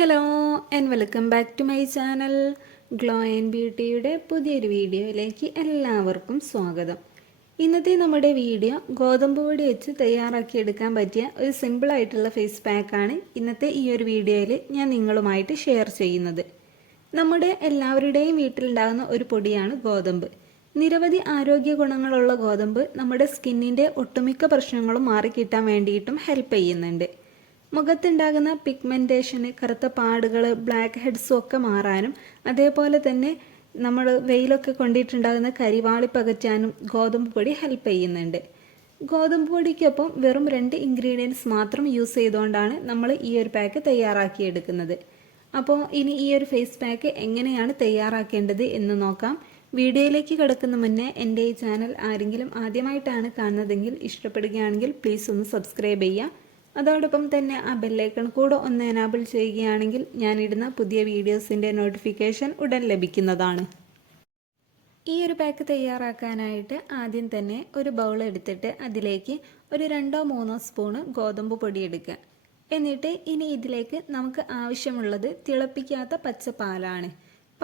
Hello and welcome back to my channel glow and ബ്യൂട്ടിയുടെ പുതിയൊരു വീഡിയോയിലേക്ക് എല്ലാവർക്കും സ്വാഗതം. ഇന്നത്തെ നമ്മുടെ വീഡിയോ ഗോതമ്പ് പൊടി വെച്ച് തയ്യാറാക്കിയെടുക്കാൻ പറ്റിയ ഒരു സിമ്പിളായിട്ടുള്ള ഫേസ് പാക്കാണ് ഇന്നത്തെ ഈ ഒരു വീഡിയോയിൽ ഞാൻ നിങ്ങളുമായിട്ട് ഷെയർ ചെയ്യുന്നത്. നമ്മുടെ എല്ലാവരുടെയും വീട്ടിലുണ്ടാകുന്ന ഒരു പൊടിയാണ് ഗോതമ്പ്. നിരവധി ആരോഗ്യ ഗുണങ്ങളുള്ള ഗോതമ്പ് നമ്മുടെ സ്കിന്നിൻ്റെ ഒട്ടുമിക്ക പ്രശ്നങ്ങളും മാറിക്കിട്ടാൻ വേണ്ടിയിട്ടും ഹെൽപ്പ് ചെയ്യുന്നുണ്ട്. മുഖത്തുണ്ടാകുന്ന പിഗ്മെൻറ്റേഷന്, കറുത്ത പാടുകൾ, ബ്ലാക്ക് ഹെഡ്സും ഒക്കെ മാറാനും അതേപോലെ തന്നെ നമ്മൾ വെയിലൊക്കെ കൊണ്ടിട്ടുണ്ടാകുന്ന കരിവാളി പകറ്റാനും ഗോതമ്പ് പൊടി ഹെൽപ്പ് ചെയ്യുന്നുണ്ട്. ഗോതമ്പ് പൊടിക്കൊപ്പം വെറും 2 ഇൻഗ്രീഡിയൻസ് മാത്രം യൂസ് ചെയ്തുകൊണ്ടാണ് നമ്മൾ ഈ ഒരു പാക്ക് തയ്യാറാക്കിയെടുക്കുന്നത്. അപ്പോൾ ഇനി ഈ ഒരു ഫേസ് പാക്ക് എങ്ങനെയാണ് തയ്യാറാക്കേണ്ടത് എന്ന് നോക്കാം. വീഡിയോയിലേക്ക് കിടക്കുന്ന മുന്നേ എൻ്റെ ഈ ചാനൽ ആരെങ്കിലും ആദ്യമായിട്ടാണ് കാണുന്നതെങ്കിൽ ഇഷ്ടപ്പെടുകയാണെങ്കിൽ പ്ലീസ് ഒന്ന് സബ്സ്ക്രൈബ് ചെയ്യുക. അതോടൊപ്പം തന്നെ ആ ബെല്ലൈക്കൺ കൂടെ ഒന്ന് എനാബിൾ ചെയ്യുകയാണെങ്കിൽ ഞാനിടുന്ന പുതിയ വീഡിയോസിൻ്റെ നോട്ടിഫിക്കേഷൻ ഉടൻ ലഭിക്കുന്നതാണ്. ഈ ഒരു പാക്ക് തയ്യാറാക്കാനായിട്ട് ആദ്യം തന്നെ ഒരു ബൗൾ എടുത്തിട്ട് അതിലേക്ക് ഒരു 2-3 സ്പൂണ് ഗോതമ്പ് പൊടി എടുക്കുക. എന്നിട്ട് ഇനി ഇതിലേക്ക് നമുക്ക് ആവശ്യമുള്ളത് തിളപ്പിക്കാത്ത പച്ചപ്പാലാണ്.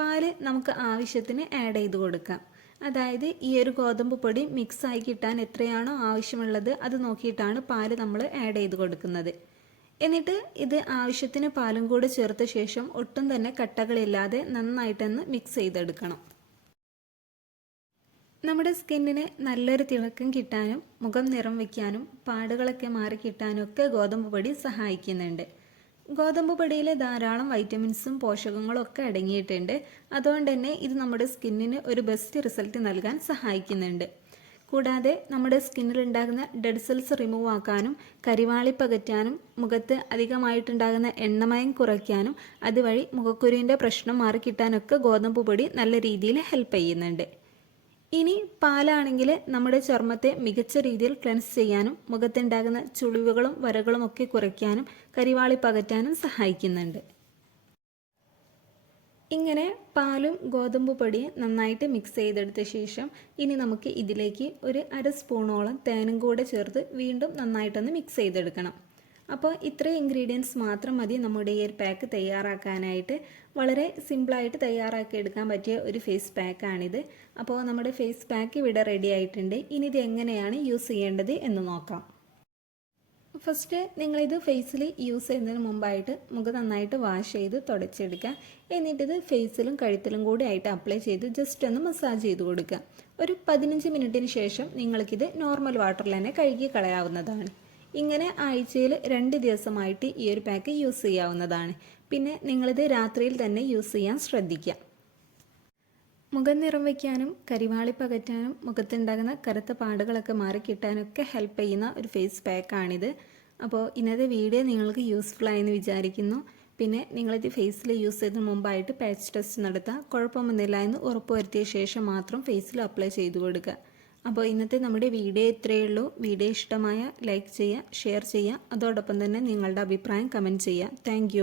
പാല് നമുക്ക് ആവശ്യത്തിന് ആഡ് ചെയ്ത് കൊടുക്കാം. അതായത് ഈ ഒരു ഗോതമ്പ് പൊടി മിക്സായി കിട്ടാൻ എത്രയാണോ ആവശ്യമുള്ളത് അത് നോക്കിയിട്ടാണ് പാല് നമ്മൾ ആഡ് ചെയ്ത് കൊടുക്കുന്നത്. എന്നിട്ട് ഇത് ആവശ്യത്തിന് പാലും കൂടെ ചേർത്ത ശേഷം ഒട്ടും തന്നെ കട്ടകളില്ലാതെ നന്നായിട്ടൊന്ന് മിക്സ് ചെയ്തെടുക്കണം. നമ്മുടെ സ്കിന്നിന് നല്ലൊരു തിളക്കം കിട്ടാനും മുഖം നിറം വയ്ക്കാനും പാടുകളൊക്കെ മാറി കിട്ടാനും ഒക്കെ ഗോതമ്പ് പൊടി സഹായിക്കുന്നുണ്ട്. ഗോതമ്പ് പൊടിയിൽ ധാരാളം വൈറ്റമിൻസും പോഷകങ്ങളും ഒക്കെ അടങ്ങിയിട്ടുണ്ട്. അതുകൊണ്ട് തന്നെ ഇത് നമ്മുടെ സ്കിന്നിന് ഒരു ബെസ്റ്റ് റിസൾട്ട് നൽകാൻ സഹായിക്കുന്നുണ്ട്. കൂടാതെ നമ്മുടെ സ്കിന്നിൽ ഉണ്ടാകുന്ന ഡെഡ് സെൽസ് റിമൂവ് ആക്കാനും കരിവാളി പകറ്റാനും മുഖത്ത് അധികമായിട്ടുണ്ടാകുന്ന എണ്ണമയം കുറയ്ക്കാനും അതുവഴി മുഖക്കുരുവിൻ്റെ പ്രശ്നം മാറിക്കിട്ടാനൊക്കെ ഗോതമ്പ് പൊടി നല്ല രീതിയിൽ ഹെൽപ്പ് ചെയ്യുന്നുണ്ട്. ഇനി പാലാണെങ്കിൽ നമ്മുടെ ചർമ്മത്തെ മികച്ച രീതിയിൽ ക്ലെൻസ് ചെയ്യാനും മുഖത്തുണ്ടാകുന്ന ചുളിവുകളും വരകളും ഒക്കെ കുറയ്ക്കാനും കരിവാളി പകറ്റാനും സഹായിക്കുന്നുണ്ട്. ഇങ്ങനെ പാലും ഗോതമ്പ് പൊടിയും നന്നായിട്ട് മിക്സ് ചെയ്തെടുത്ത ശേഷം ഇനി നമുക്ക് ഇതിലേക്ക് ഒരു 1/2 സ്പൂണോളം തേനും കൂടെ ചേർത്ത് വീണ്ടും നന്നായിട്ടൊന്ന് മിക്സ് ചെയ്തെടുക്കണം. അപ്പോൾ ഇത്രയും ഇൻഗ്രീഡിയൻസ് മാത്രം മതി നമ്മുടെ ഈ ഒരു പാക്ക് തയ്യാറാക്കാനായിട്ട്. വളരെ സിമ്പിളായിട്ട് തയ്യാറാക്കിയെടുക്കാൻ പറ്റിയ ഒരു ഫേസ് പാക്കാണിത്. അപ്പോൾ നമ്മുടെ ഫേസ് പാക്ക് ഇവിടെ റെഡി ആയിട്ടുണ്ട്. ഇനി ഇത് എങ്ങനെയാണ് യൂസ് ചെയ്യേണ്ടത് എന്ന് നോക്കാം. ഫസ്റ്റ് നിങ്ങളിത് ഫേസിൽ യൂസ് ചെയ്യുന്നതിന് മുമ്പായിട്ട് മുഖം നന്നായിട്ട് വാഷ് ചെയ്ത് തുടച്ചെടുക്കുക. എന്നിട്ടിത് ഫേസിലും കഴുത്തിലും കൂടി ആയിട്ട് അപ്ലൈ ചെയ്ത് ജസ്റ്റ് ഒന്ന് മസാജ് ചെയ്ത് കൊടുക്കുക. ഒരു 15 മിനിറ്റിന് ശേഷം നിങ്ങൾക്കിത് നോർമൽ വാട്ടറിൽ തന്നെ കഴുകി കളയാവുന്നതാണ്. ഇങ്ങനെ ആഴ്ചയിൽ 2 ദിവസമായിട്ട് ഈ ഒരു പാക്ക് യൂസ് ചെയ്യാവുന്നതാണ്. പിന്നെ നിങ്ങളിത് രാത്രിയിൽ തന്നെ യൂസ് ചെയ്യാൻ ശ്രദ്ധിക്കുക. മുഖം നിറം വയ്ക്കാനും കരിവാളി പകറ്റാനും മുഖത്തുണ്ടാകുന്ന കറുത്ത പാടുകളൊക്കെ മാറിക്കിട്ടാനൊക്കെ ഹെൽപ്പ് ചെയ്യുന്ന ഒരു ഫേസ് പാക്കാണിത്. അപ്പോൾ ഇന്നത്തെ വീഡിയോ നിങ്ങൾക്ക് യൂസ്ഫുൾ ആയെന്ന് വിചാരിക്കുന്നു. പിന്നെ നിങ്ങളിത് ഫേസിൽ യൂസ് ചെയ്തതിന് മുമ്പായിട്ട് പാച്ച് ടെസ്റ്റ് നടത്തുക. കുഴപ്പമൊന്നുമില്ല എന്ന് ഉറപ്പുവരുത്തിയ ശേഷം മാത്രം ഫേസിൽ അപ്ലൈ ചെയ്ത് കൊടുക്കുക. അപ്പോൾ ഇന്നത്തെ നമ്മുടെ വീഡിയോ ഇത്രയേ ഉള്ളൂ. വീഡിയോ ഇഷ്ടമായ ലൈക്ക് ചെയ്യുക, ഷെയർ ചെയ്യുക. അതോടൊപ്പം തന്നെ നിങ്ങളുടെ അഭിപ്രായം കമൻറ്റ് ചെയ്യുക. താങ്ക്